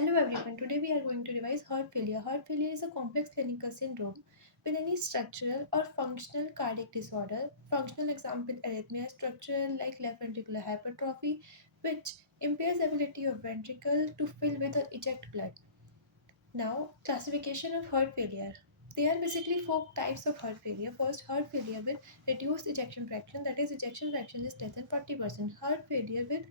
Hello everyone, today we are going to revise heart failure. Heart failure is a complex clinical syndrome with any structural or functional cardiac disorder. Functional example arrhythmia, structural like left ventricular hypertrophy, which impairs ability of ventricle to fill with or eject blood. Now, classification of heart failure. There are basically four types of heart failure. First, heart failure with reduced ejection fraction, that is, ejection fraction is less than 40%. Heart failure with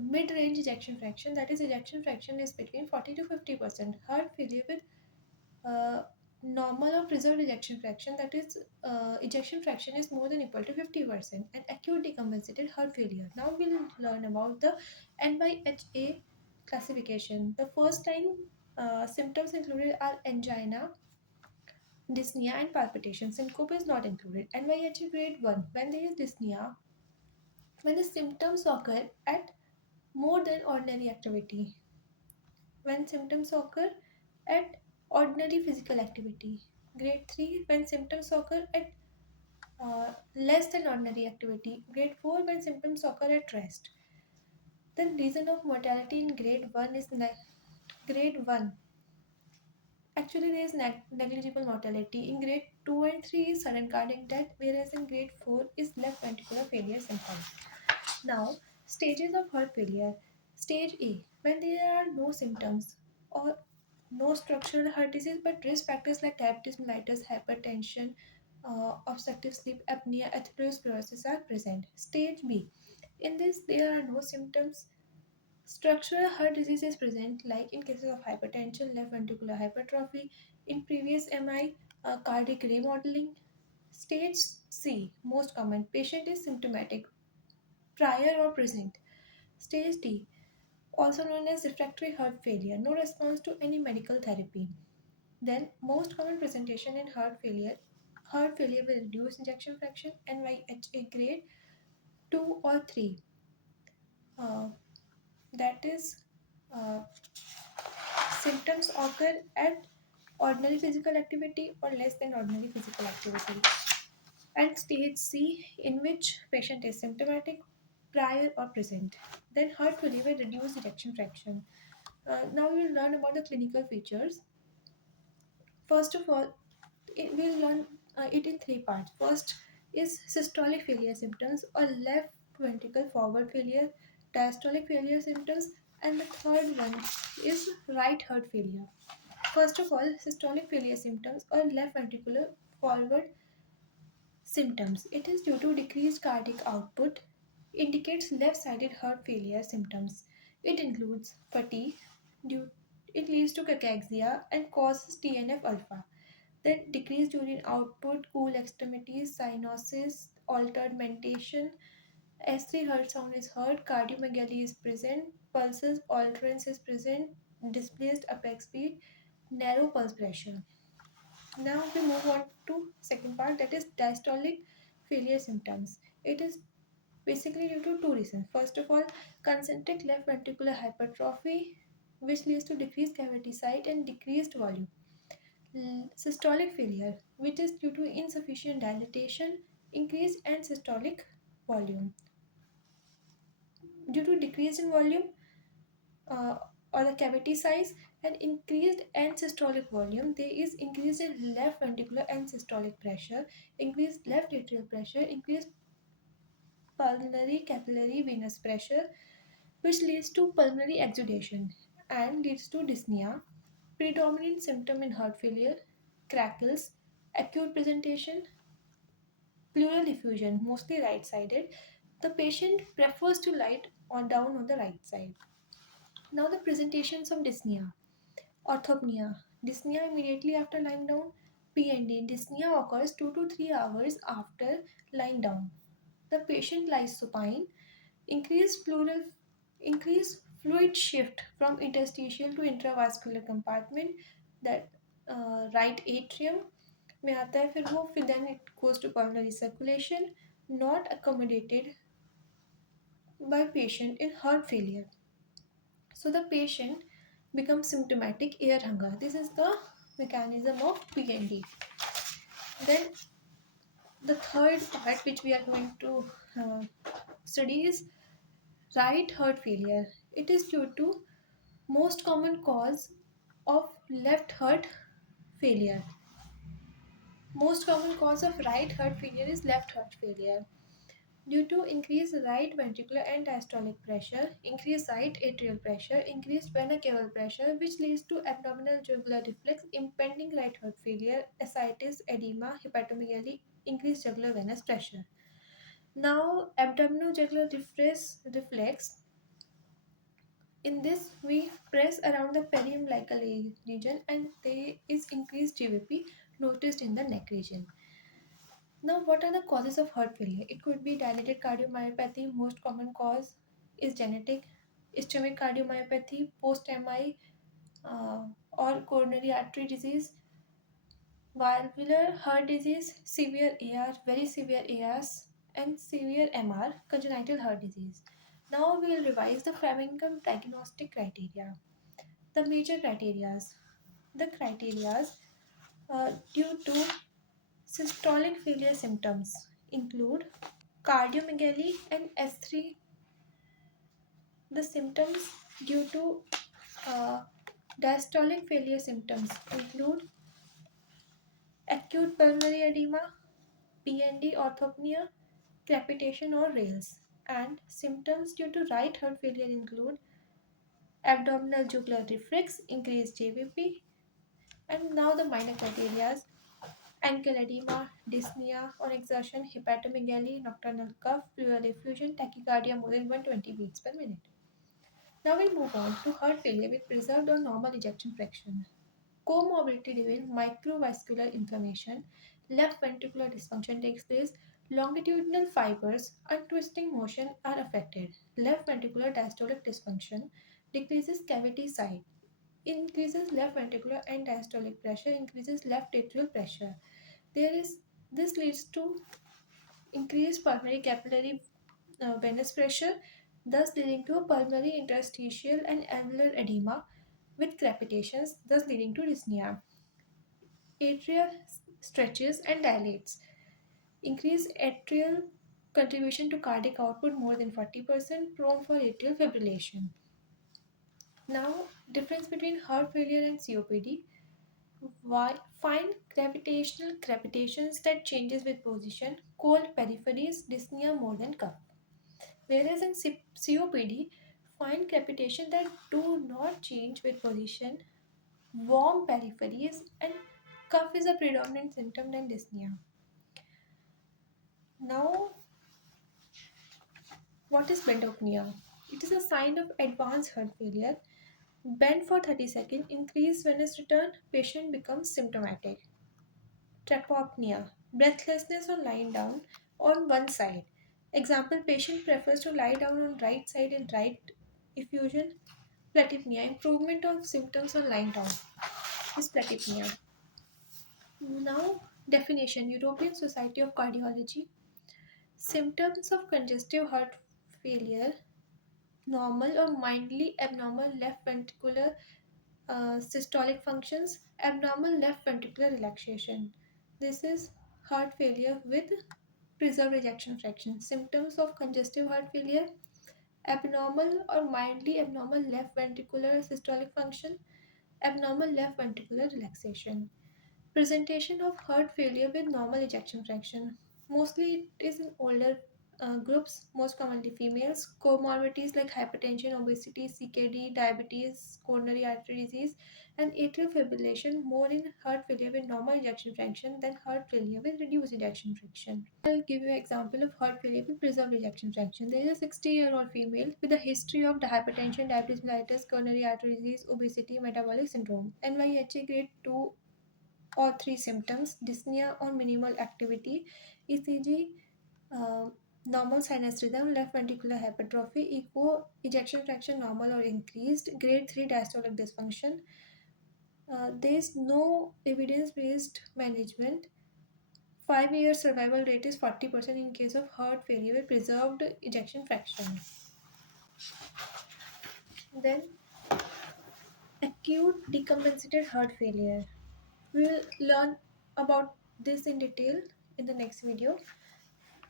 mid-range ejection fraction, that is ejection fraction is between 40 to 50%. Heart failure with uh, normal or preserved ejection fraction, that is ejection fraction is more than equal to 50%. And acute decompensated heart failure. Now we'll learn about the NYHA classification. The first line symptoms included are angina, dyspnea and palpitation. Syncope is not included. NYHA grade 1, when there is dyspnea, when the symptoms occur at more than ordinary activity, when symptoms occur at ordinary physical activity. Grade 3, when symptoms occur at less than ordinary activity. Grade 4, when symptoms occur at rest. The reason of mortality in grade 1 is grade 1. Actually, there is negligible mortality. In grade 2 and 3 is sudden cardiac death, whereas in grade 4 is left ventricular failure symptoms. Now, stages of heart failure. Stage A, when there are no symptoms or no structural heart disease but risk factors like diabetes mellitus, hypertension, obstructive sleep apnea, atherosclerosis are present. Stage B, in this there are no symptoms. Structural heart disease is present, like in cases of hypertension, left ventricular hypertrophy, in previous MI, cardiac remodeling. Stage C, most common, patient is symptomatic, prior or present. Stage D, also known as refractory heart failure, no response to any medical therapy. Then, most common presentation in heart failure with reduced ejection fraction, NYHA grade 2 or 3. Uh, that is, uh, symptoms occur at ordinary physical activity or less than ordinary physical activity. And stage C, in which patient is symptomatic, prior or present. Then heart failure with reduced ejection fraction. Now we will learn about the clinical features. First of all, we'll learn it in three parts. First is systolic failure symptoms or left ventricle forward failure, diastolic failure symptoms, and the third one is right heart failure. First of all, systolic failure symptoms or left ventricular forward symptoms. It is due to decreased cardiac output, indicates left-sided heart failure symptoms. It includes fatigue, due, it leads to cachexia and causes TNF alpha. Then decreased urine output, cool extremities, cyanosis, altered mentation, S3 heart sound is heard, cardiomegaly is present, pulses alterance is present, displaced apex beat, narrow pulse pressure. Now we move on to second part, that is diastolic failure symptoms. It is basically due to two reasons. First of all, concentric left ventricular hypertrophy, which leads to decreased cavity size and decreased volume. Systolic failure, which is due to insufficient dilatation, increased end systolic volume. Due to decrease in volume uh, or the cavity size and increased end systolic volume, there is increase in left ventricular end systolic pressure, increased left atrial pressure, increased pulmonary capillary venous pressure, which leads to pulmonary exudation and leads to dyspnea. Predominant symptom in heart failure, crackles, acute presentation, pleural effusion, mostly right sided. The patient prefers to lie on down on the right side. Now the presentations of dyspnea. Orthopnea. Dyspnea immediately after lying down. PND. Dyspnea occurs 2 to 3 hours after lying down. The patient lies supine. Increased pleural, increased fluid shift from interstitial to intravascular compartment, that right atrium में आता है, फिर वो फिर then it goes to pulmonary circulation, not accommodated by patient in heart failure. So the patient becomes symptomatic air hunger. This is the mechanism of PND. Then the third part which we are going to study is right heart failure. It is due to Most common cause of left heart failure. Most common cause of right heart failure is left heart failure. Due to increased right ventricular and diastolic pressure, increased right atrial pressure, increased vena cava pressure, which leads to abdominal jugular reflex, impending right heart failure, ascites, edema, hepatomegaly, increased jugular venous pressure. Now, abdominal jugular reflex. In this, we press around the periumbilical region and there is increased GVP noticed in the neck region. Now, what are the causes of heart failure? It could be dilated cardiomyopathy. Most common cause is genetic. Ischemic cardiomyopathy, post-MI, or coronary artery disease, valvular heart disease, severe AR, very severe ARs, and severe MR, congenital heart disease. Now we will revise the Framingham diagnostic criteria. The major criterias. The criterias due to systolic failure symptoms include cardiomegaly and S3. The symptoms due to uh, diastolic failure symptoms include acute pulmonary edema, PND orthopnea, crepitation or rales. And symptoms due to right heart failure include abdominal jugular reflex, increased JVP, and now the minor criteria: ankle edema, dyspnea on exertion, hepatomegaly, nocturnal cough, pleural effusion, tachycardia more than 120 beats per minute. Now we move on to heart failure with preserved or normal ejection fraction. Comorbidity during microvascular inflammation, left ventricular dysfunction takes place, longitudinal fibers, untwisting motion are affected. Left ventricular diastolic dysfunction decreases cavity size, increases left ventricular and diastolic pressure, increases left atrial pressure. There is this leads to increased pulmonary capillary venous pressure, thus leading to a pulmonary interstitial and alveolar edema with crepitations, thus leading to dyspnea. Atria stretches and dilates. Increased atrial contribution to cardiac output more than 40%, prone for atrial fibrillation. Now, difference between heart failure and COPD. Why? Find gravitational crepitations that changes with position, cold peripheries, dyspnea more than cough. Whereas in COPD, find crepitation that do not change with position, warm peripheries, and cough is a predominant symptom than dyspnea. Now, what is bendopnea? It is a sign of advanced heart failure. Bend for 30 seconds, increase venous return, patient becomes symptomatic. Trachopnea, breathlessness on lying down on one side. Example, patient prefers to lie down on right side in right effusion. Platypnea, improvement of symptoms on lying down is platypnea. Now, definition: European Society of Cardiology. Symptoms of congestive heart failure: normal or mildly abnormal left ventricular systolic functions, abnormal left ventricular relaxation. This is heart failure with preserved ejection fraction. Symptoms of congestive heart failure: abnormal or mildly abnormal left ventricular systolic function, abnormal left ventricular relaxation. Presentation of heart failure with normal ejection fraction. Mostly it is in older groups, most commonly females. Comorbidities like hypertension, obesity, CKD, diabetes, coronary artery disease, and atrial fibrillation more in heart failure with normal ejection fraction than heart failure with reduced ejection fraction. I'll give you an example of heart failure with preserved ejection fraction. There is a 60-year-old female with a history of hypertension, diabetes mellitus, coronary artery disease, obesity, metabolic syndrome, NYHA grade 2 or 3 symptoms: dyspnea or minimal activity, ECG, uh, normal sinus rhythm, left ventricular hypertrophy, echo, ejection fraction normal or increased, grade 3 diastolic dysfunction. There is no evidence based management. 5-year survival rate is 40% in case of heart failure with preserved ejection fraction. Then, acute decompensated heart failure. We will learn about this in detail in the next video.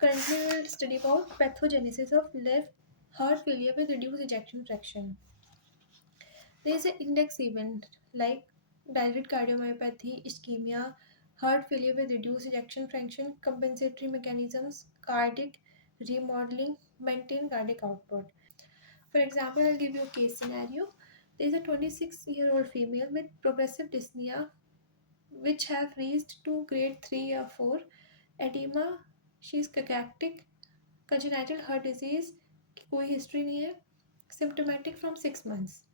Currently, we will study about pathogenesis of left heart failure with reduced ejection fraction. There is an index event like dilated cardiomyopathy, ischemia, heart failure with reduced ejection fraction, compensatory mechanisms, cardiac remodeling, maintain cardiac output. For example, I'll give you a case scenario. There is a 26-year-old female with progressive dyspnea which have reached to grade 3 or 4, edema, she is cachectic, congenital heart disease, कोई history नहीं है, symptomatic from 6 months.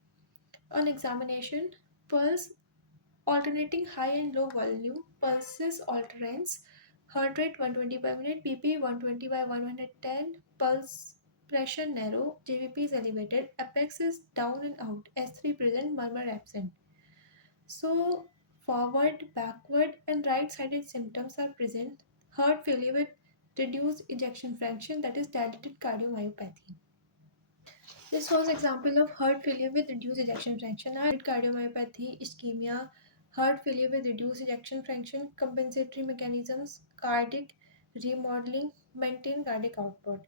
On examination, pulse alternating high and low volume, pulses alternates, heart rate 120 per minute, BP 120 by 110, pulse pressure narrow, JVP is elevated, apex is down and out, S3 present, murmur absent. So, forward, backward, and right sided symptoms are present. Heart failure with reduced ejection fraction, that is dilated cardiomyopathy. This was example of heart failure with reduced ejection fraction. Cardiomyopathy, ischemia, heart failure with reduced ejection fraction, compensatory mechanisms, cardiac remodeling, maintain cardiac output.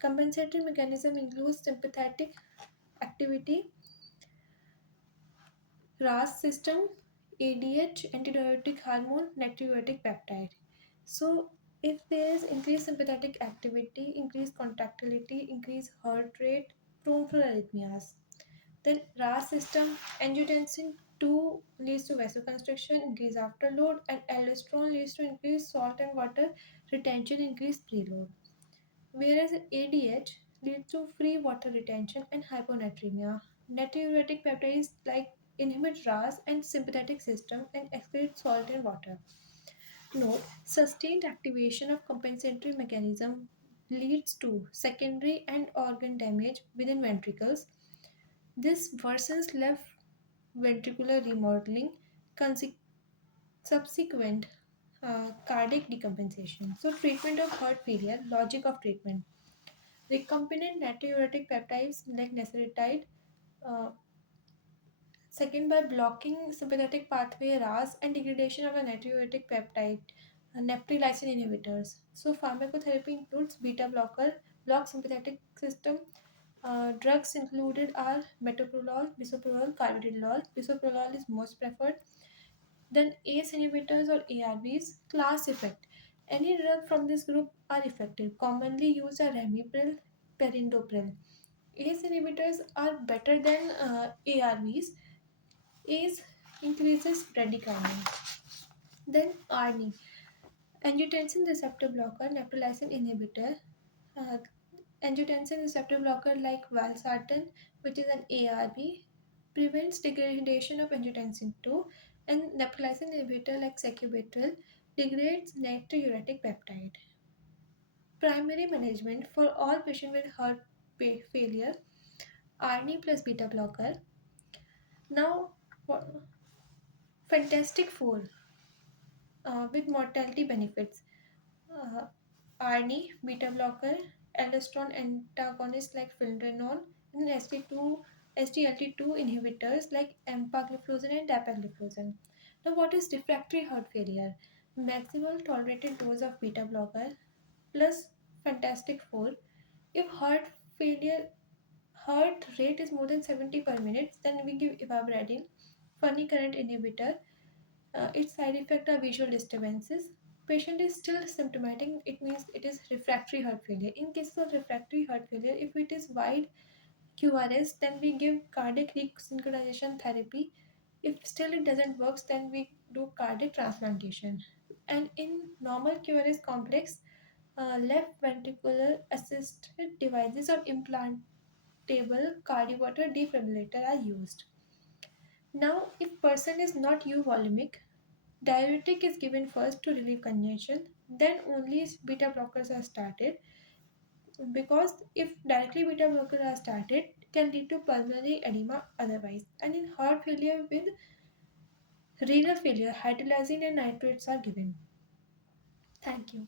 Compensatory mechanism includes sympathetic activity, RAS system, ADH, antidiuretic hormone, natriuretic peptide. So, if there is increased sympathetic activity, increased contractility, increased heart rate, prone for arrhythmias. Then RAS system, angiotensin 2 leads to vasoconstriction, increase afterload, and aldosterone leads to increased salt and water retention, increased preload. Whereas ADH leads to free water retention and hyponatremia. Natriuretic peptides like inhibit RAS and sympathetic system and excrete salt and water. Note, sustained activation of compensatory mechanism leads to secondary and organ damage within ventricles. This worsens left ventricular remodeling, subsequent cardiac decompensation. So, treatment of heart failure, logic of treatment. Recombinant natriuretic peptides like neseritide, uh, second by blocking sympathetic pathway RAS and degradation of the natriuretic peptide, neprilysin inhibitors. So pharmacotherapy includes beta blocker, block sympathetic system. Drugs included are metoprolol, bisoprolol, carvedilol. Bisoprolol is most preferred. Then ACE inhibitors or ARBs, class effect. Any drug from this group are effective. Commonly used are ramipril, perindopril. ACE inhibitors are better than ARBs. ACE increases bradykinin. Then ARNI, angiotensin receptor blocker, neprilysin inhibitor. Uh, Angiotensin receptor blocker like valsartan, which is an ARB, prevents degradation of angiotensin 2, and neprilysin inhibitor like sacubitril degrades natriuretic peptide. Primary management for all patients with heart failure, ARNI plus beta blocker. Now, Fantastic Four with mortality benefits. Uh, ARNI, beta blocker, aldosterone antagonists like fildenone, and SGLT2 inhibitors like empagliflozin and dapagliflozin. Now, what is refractory heart failure? Maximal tolerated dose of beta blocker plus Fantastic Four. If failure heart rate is more than 70 per minute, then we give ivabradine, funny current inhibitor. Its side effect are visual disturbances. Patient is still symptomatic, it means it is refractory heart failure. In case of refractory heart failure, if it is wide QRS, then we give cardiac resynchronization therapy. If still it doesn't work, then we do cardiac transplantation. And in normal QRS complex, left ventricular assisted devices or implantable cardioverter defibrillator are used. Now, if person is not euvolemic, diuretic is given first to relieve congestion, then only beta blockers are started, because if directly beta blockers are started, it can lead to pulmonary edema otherwise. And in heart failure with renal failure, hydrolyzine and nitrates are given. Thank you.